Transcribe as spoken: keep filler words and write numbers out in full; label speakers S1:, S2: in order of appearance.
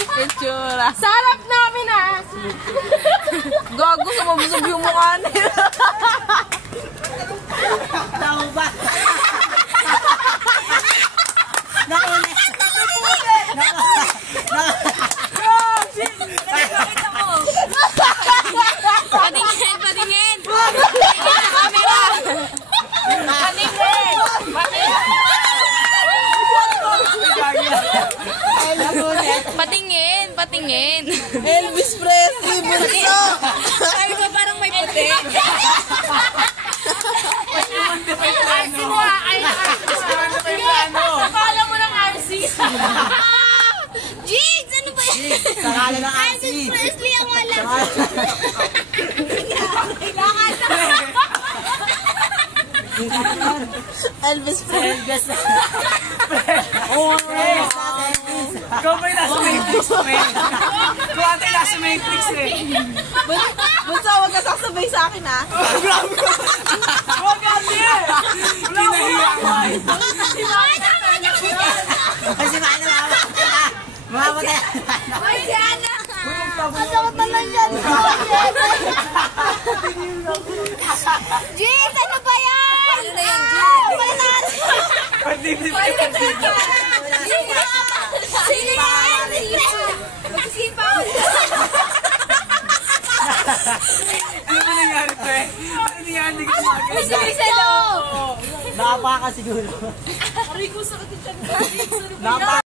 S1: Itsura.
S2: Sarap namin ah!
S1: Gago, sumabusog yung mukha nila.
S3: Tao ba? Nakulit!
S2: Patingin, patingin! Patingin sa camera! Patingin! Patingin! Patingin!
S1: Elvis Presley, bunso!
S2: Sabi ko parang may puti. R C mo ah! Ay, akala mo ng R C. Jigs! Ano ba yan?
S3: Sakala ng R C.
S2: Elvis Presley ang wala.
S1: Elvis Presley.
S3: Elvis. Oo, Elvis.
S4: Ikaw ba yung nasa Matrix, friend? Ikaw ate yung nasa Matrix eh.
S1: Bunso, huwag ka sasabay sa akin, ha?
S4: Huwag ate eh! Pinahiya ko eh.
S3: Kasi maano na ako. Mamamatay.
S2: Ay, si Ana!
S1: Masama talaga.
S2: Jigs! Ano ba yan? Ano na yan, Jigs?
S4: Pwede din tayo.
S2: Sino yan? Magsipaw!
S4: Ano ba nangyari to eh? Ano nangyari? Hindi ka tumagay.
S2: Masakit sa loob!
S3: Nakapa ka siguro.
S1: Aray ko, sakit yung tiyan ko.
S3: Napa